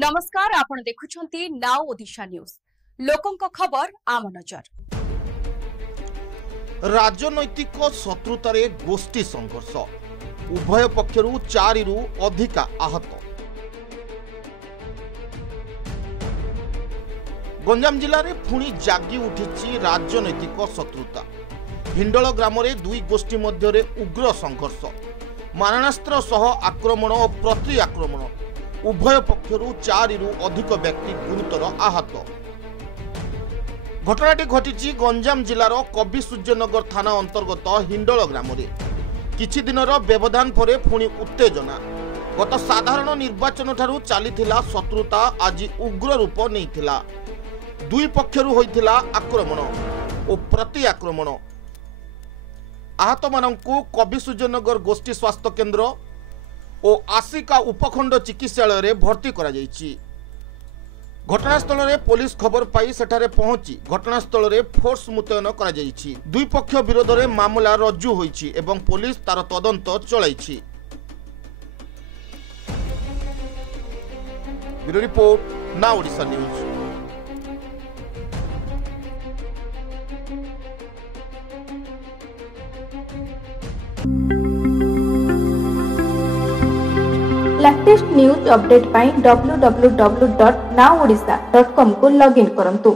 नमस्कार आपण देखुछंती now Odisha news लोकंक खबर आम नजर। राजनैतिक शत्रुतारे गोष्ठी संघर्ष उभय पक्षरु 4 रु अधिका आहत। गंजाम जिले में पुणी जागी उठी राजनैतिक शत्रुता। हिंडल ग्राम में दुई गोष्ठी मध्य उग्र संघर्ष, मारणास्त्र सह आक्रमण और प्रति आक्रमण। उभय पक्षरु 4 रु अधिक व्यक्ति गुरुतर आहत। घटनाटी घटी गंजाम जिलार कवि सूर्यनगर थाना अंतर्गत हिंडल ग्राम में। किछि दिनर व्यवधान पर पुणी उत्तेजना। गत साधारण निर्वाचन ठारू चलीथिला शत्रुता आज उग्र रूप नेइथिला। दुई पक्षरु होइथिला आक्रमण और प्रति आक्रमण। आहत मानंकु कवि सूर्यनगर गोष्ठी स्वास्थ्य केन्द्र और आसिका उपखंड चिकित्सालय रे भर्ती करा जायछि। घटनास्थल में पुलिस खबर पाई सेठारे पहुंची घटनास्थल में फोर्स मुतयन करा जायछि। दुई पक्ष विरोध में मामला रज्जु होइछि एवं पुलिस तार तदंत चलाइछि। Bureau report now Odisha news. Latest news update पाई www.nowodisha.com को लॉगिन करंतु।